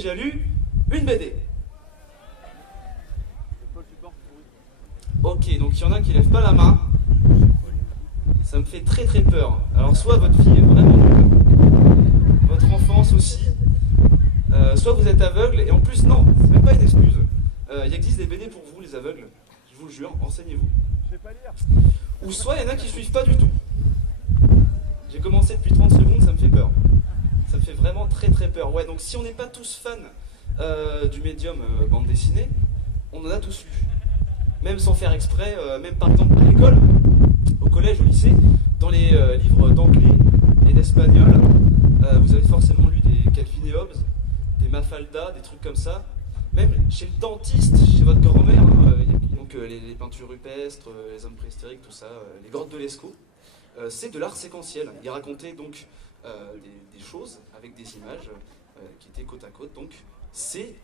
déjà lu une BD? Ok, donc il y en a qui lèvent pas la main. Ça me fait très très peur. Alors soit votre fille est vraiment nulle, votre enfance aussi, soit vous êtes aveugle, et en plus non, c'est même pas une excuse. Il existe des BD pour vous les aveugles, je vous le jure, renseignez-vous. Je sais pas lire. Ou soit il y en a qui suivent pas du tout. J'ai commencé depuis 30 secondes, ça me fait peur. Ça me fait vraiment très très peur. Ouais, donc si on n'est pas tous fans du médium bande dessinée, on en a tous lu. Même sans faire exprès, même par exemple à l'école, au collège, au lycée, dans les livres d'anglais et d'espagnol, vous avez forcément lu des Calvin et Hobbes, des Mafalda, des trucs comme ça. Même chez le dentiste, chez votre grand-mère, donc les peintures rupestres, les hommes préhistoriques, tout ça, les grottes de Lascaux, c'est de l'art séquentiel. Il racontait donc des choses avec des images qui étaient côte à côte. Donc c'est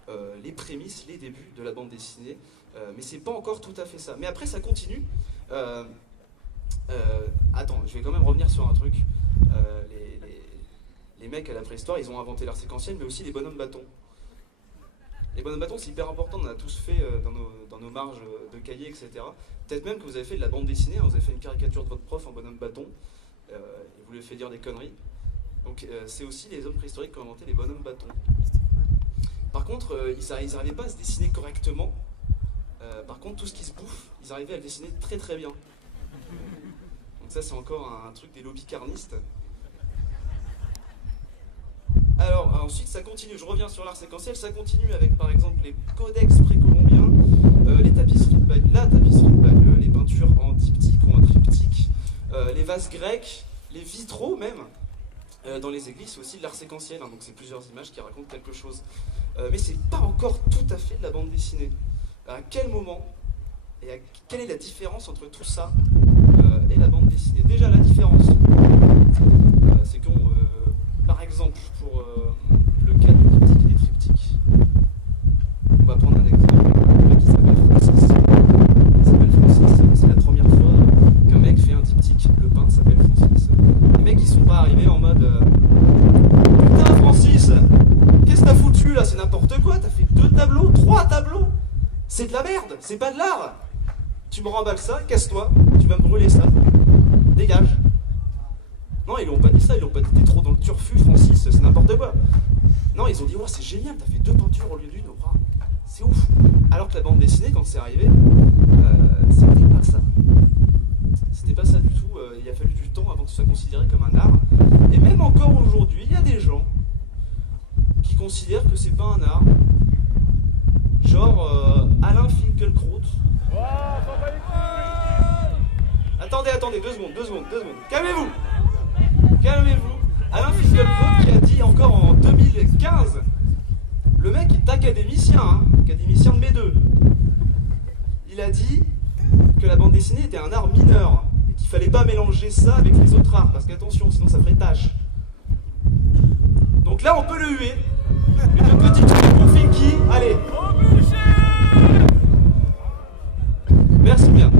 les prémices, les débuts de la bande dessinée, mais c'est pas encore tout à fait ça. Mais après ça continue. Attends, je vais quand même revenir sur un truc. Les mecs à la préhistoire, ils ont inventé l'art séquentiel, mais aussi les bonhommes bâtons. Les bonhommes bâtons, c'est hyper important, on en a tous fait dans nos marges de cahiers, etc. Peut-être même que vous avez fait de la bande dessinée, hein, vous avez fait une caricature de votre prof en bonhomme bâton, et vous lui avez fait dire des conneries. Donc c'est aussi les hommes préhistoriques qui ont inventé les bonhommes bâtons. Par contre, ils n'arrivaient pas à se dessiner correctement. Par contre, tout ce qui se bouffe, ils arrivaient à le dessiner très très bien. Donc ça, c'est encore un truc des lobbies carnistes. Alors, ensuite, ça continue. Je reviens sur l'art séquentiel. Ça continue avec, par exemple, les codex précolombiens, les tapisseries de Bagneux, la tapisserie de Bagneux, les peintures en diptyque ou en triptyque, les vases grecs, les vitraux même. Dans les églises, c'est aussi de l'art séquentiel. Hein, donc, c'est plusieurs images qui racontent quelque chose. Mais c'est pas encore tout à fait de la bande dessinée. À quel moment et quelle est la différence entre tout ça et la bande dessinée? Déjà, la différence, c'est qu'on, par exemple, pour le cas du diptyque et des triptyques, on va prendre un exemple. Un mec qui s'appelle Francis. C'est la première fois qu'un mec fait un diptyque. Le peintre s'appelle Francis. Les mecs, ils sont pas arrivés en mode putain, Francis, qu'est-ce que t'as foutu là? C'est n'importe quoi, t'as fait 2 tableaux, 3 tableaux. C'est de la merde, c'est pas de l'art. Tu me remballes ça, casse-toi, tu vas me brûler ça. Dégage. Non, ils l'ont pas dit ça, ils l'ont pas dit t'es trop dans le turfu, Francis, c'est n'importe quoi. Non, ils ont dit oh, c'est génial, t'as fait 2 peintures au lieu d'une. Oh, c'est ouf. Alors que la bande dessinée, quand c'est arrivé, c'était pas ça. C'était pas ça du tout. Il a fallu du temps avant que ce soit considéré comme un art. Et même encore aujourd'hui, il y a des gens qui considèrent que c'est pas un art. Genre Alain Finkielkraut. Attendez, 2 secondes. Calmez-vous. Alain Finkielkraut qui a dit encore en 2015, le mec est académicien, hein, académicien de mes 2. Il a dit que la bande dessinée était un art mineur et qu'il fallait pas mélanger ça avec les autres arts, parce qu'attention, sinon ça ferait tâche. Donc là, on peut le huer. Une petite truc pour Finky, allez. Merci bien.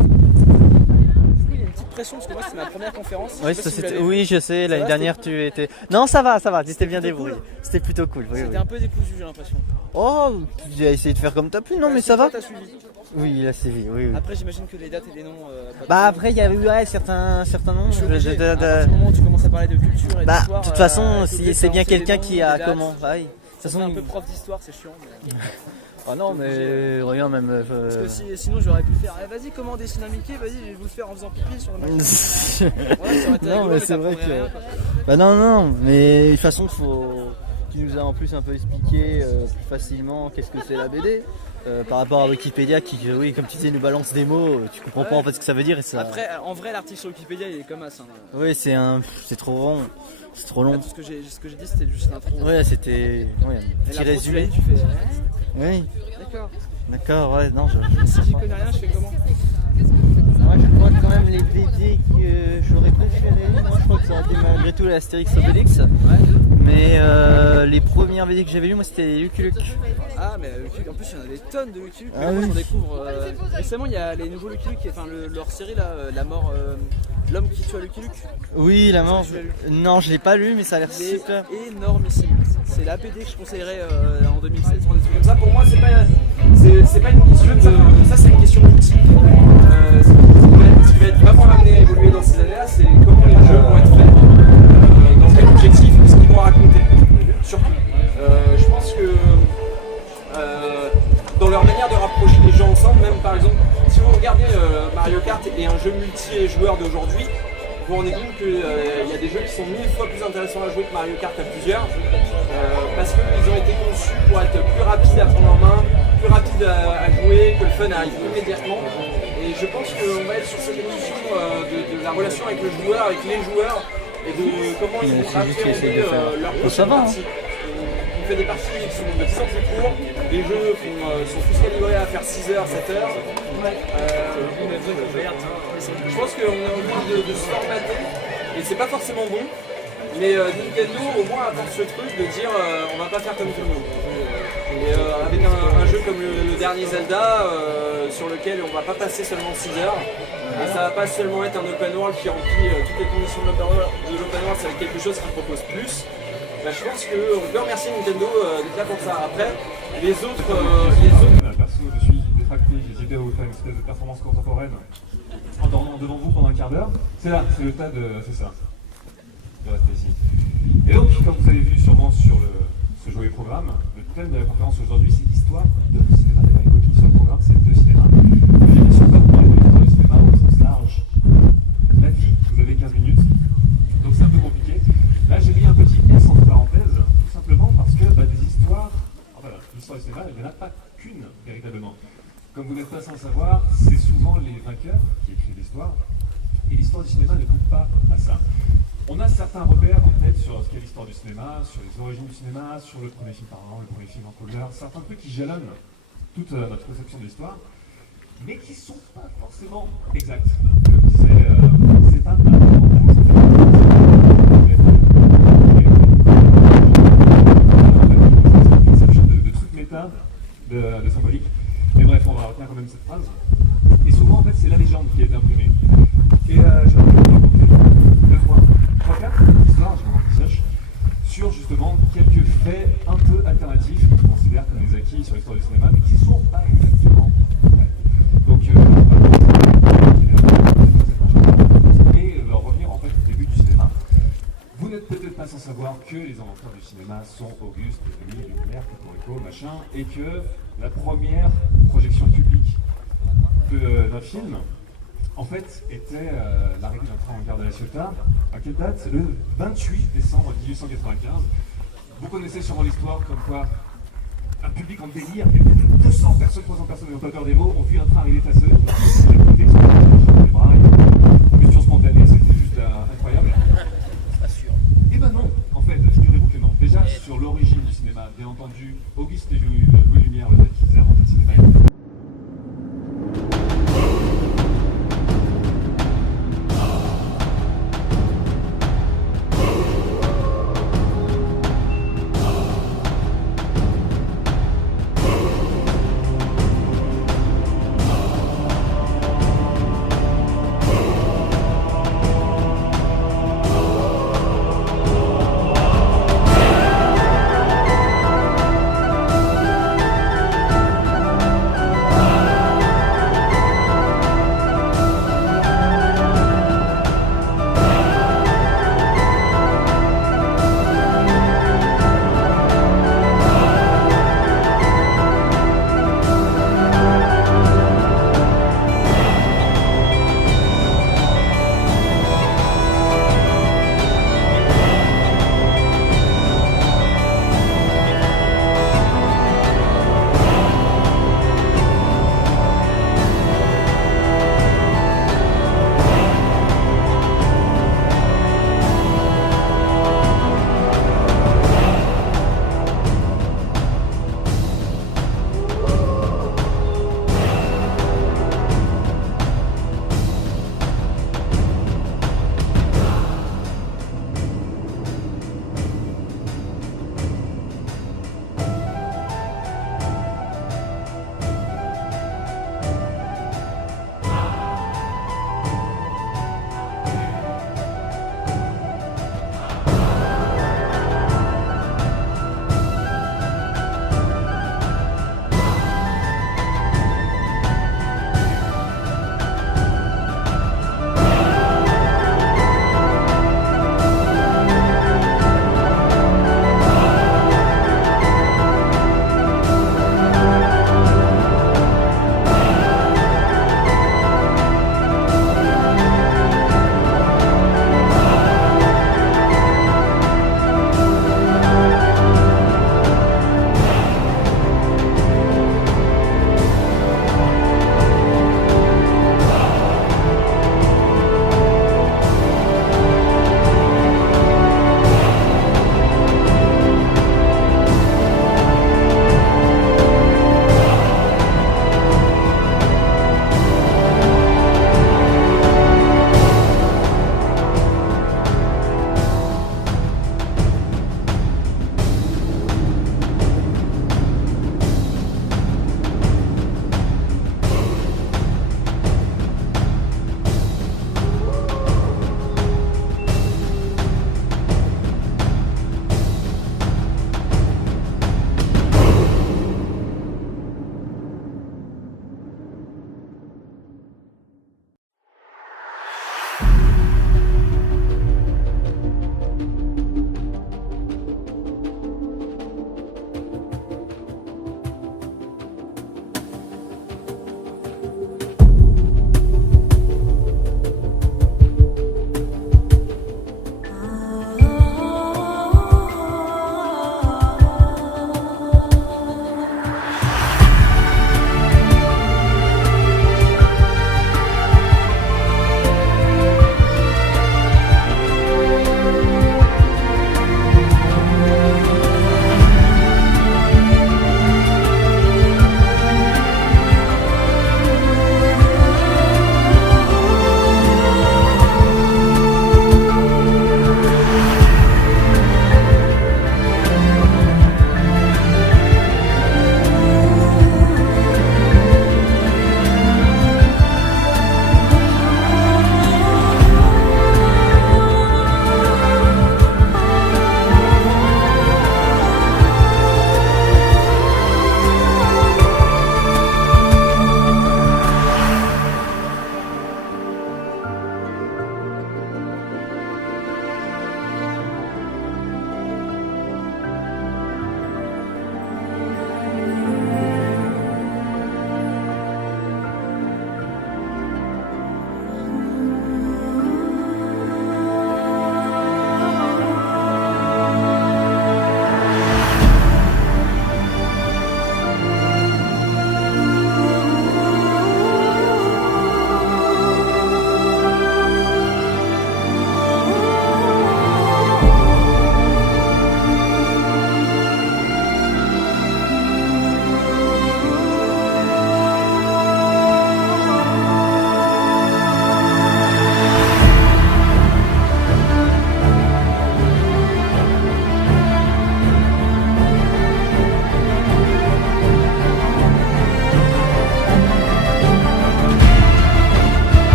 Il y a une petite pression parce que moi c'était ma première conférence. Oui, oui, je sais, l'année dernière tu étais. Non, ça va, tu t'es bien débrouillé. Cool. C'était plutôt cool. Oui, c'était un peu décousu, j'ai l'imprestion. Oh, tu as essayé de faire comme t'as pu, non, mais ça va. T'as suivi. Oui, il a suivi, oui. Après, j'imagine que les dates et les noms. Après, il y a eu certains noms. À un moment où tu commences à parler de culture et d'histoire. De toute façon, c'est bien quelqu'un qui a comment. C'est un peu prof d'histoire, c'est chiant. Ah non, mais regarde même. Parce que sinon j'aurais pu faire. Vas-y, comment dessiner un Mickey? Vas-y, je vais vous le faire en faisant pipi sur le Mac. Ouais, ça aurait été rigolo, mais c'est vrai que. Non, mais de toute façon, tu nous as en plus un peu expliqué plus facilement qu'est-ce que c'est la BD. Par rapport à Wikipédia qui, oui, comme tu disais, nous balance des mots, tu comprends pas en fait ce que ça veut dire. Et ça... Après, en vrai, l'article sur Wikipédia il est comme ça. Hein. Oui, c'est trop long. C'est trop long. Là, tout ce que j'ai dit, c'était juste l'intro. Ouais, c'était un petit résumé. Tu fais... Oui. D'accord, ouais, non. Si j'y connais rien, je fais comment? Moi, je crois que quand même les BD que j'aurais préféré, moi je crois que ça aurait été malgré tout l'Astérix Obélix. Ouais. Mais les premières BD que j'avais lues, moi c'était Lucky Luke. Ah, mais Lucky Luke, en plus il y en a des tonnes de Lucky Luke. Moi, on découvre récemment, il y a les nouveaux Lucky Luke, enfin leur série là, la mort L'homme qui tue à Lucky Luke. Oui, la mort. Tu l'as lu? Non, je l'ai pas lu, mais ça a l'air Il est super. énormissime. C'est la BD que je conseillerais en 2016. Comme ça, pour moi, c'est pas une question de. Ça, c'est une question d'outil. Ce qui va être vraiment amené à évoluer dans ces années-là, c'est comment les jeux vont être faits, dans quel objectif, ce qu'ils vont raconter. Surtout. Je pense que dans leur manière de rapprocher les gens ensemble, même par exemple, si vous regardez Mario Kart et un jeu multi-joueur d'aujourd'hui, vous vous rendez compte qu'il y a des jeux qui sont 1000 fois plus intéressants à jouer que Mario Kart à plusieurs, parce qu'ils ont été conçus pour être plus rapides à prendre en main, plus rapides à jouer, que le fun arrive immédiatement. Et je pense qu'on va être sur cette évolution de la relation avec le joueur, avec les joueurs, et de comment ils vont appréhender leur prochaine partie. On fait des parties qui sont de plus en plus courtes, les jeux sont plus calibrés à faire 6 heures, 7 heures. Je pense qu'on est en train de se formater, et c'est pas forcément bon, mais Nintendo au moins apporte ce truc de dire on va pas faire comme tout le monde. Et avec un jeu comme le dernier Zelda, sur lequel on va pas passer seulement 6 heures, et ça va pas seulement être un open world qui remplit toutes les conditions de l'open world, c'est quelque chose qui propose plus. Bah, je pense qu'on peut remercier Nintendo d'être là pour ça. Après, les autres. Perso, je suis détracté, j'hésitais à vous faire une espèce de performance contemporaine en dormant devant vous pendant un quart d'heure. C'est là, c'est le tas de. C'est ça. Je vais rester ici. Et donc, comme vous avez vu sûrement sur ce joyeux programme, le thème de la conférence aujourd'hui, c'est l'histoire de cinéma. Il y a une coquille sur le programme, c'est de cinéma. Je ne suis pas pour parler de l'histoire du cinéma au sens large. La vie, vous avez 15 minutes, donc c'est un peu compliqué. Là, j'ai mis un petit S entre parenthèses, tout simplement parce que des histoires, enfin, l'histoire du cinéma, il n'y en a pas qu'une, véritablement. Comme vous n'êtes pas sans savoir, c'est souvent les vainqueurs qui écrivent l'histoire, et l'histoire du cinéma ne coupe pas à ça. On a certains repères en tête sur ce qu'est l'histoire du cinéma, sur les origines du cinéma, sur le premier film parlant, le premier film en couleur, certains trucs qui jalonnent toute notre conception de l'histoire, mais qui ne sont pas forcément exacts. C'est pas de symbolique. Mais bref, on va retenir quand même cette phrase. Et souvent, en fait, c'est la légende qui est imprimée. Et je vais vous raconter 3-4 histoires, je vais m'en sèche, sur justement quelques faits un peu alternatifs qu'on considère comme des acquis sur l'histoire du cinéma, mais qui ne sont pas exactement vrais. Donc, et revenir en fait au début du cinéma. Vous n'êtes peut-être pas sans savoir que les inventeurs du cinéma sont Auguste, Émile, Lumière, Cocorico, machin, et que la première projection publique d'un film, en fait, était l'arrivée d'un train en gare de la Ciotat. À quelle date? Le 28 décembre 1895. Vous connaissez sûrement l'histoire comme quoi un public en délire, il y a peut-être 200 personnes, 300 personnes n'ont pas peur des mots, ont vu un train arriver faceuse, des bras, combustion spontanée, c'était juste incroyable. Eh ben non, en fait, figurez-vous que non. Déjà, sur l'origine du cinéma, bien entendu, Auguste et Louis Lumière, le fait qu'ils aient inventé le cinéma.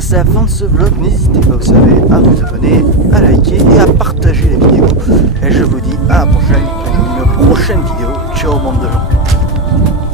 voilà, c'est la fin de ce vlog. N'hésitez pas, vous savez, à vous abonner, à liker et à partager la vidéo. Et je vous dis à la prochaine pour une prochaine vidéo. Ciao bande de gens.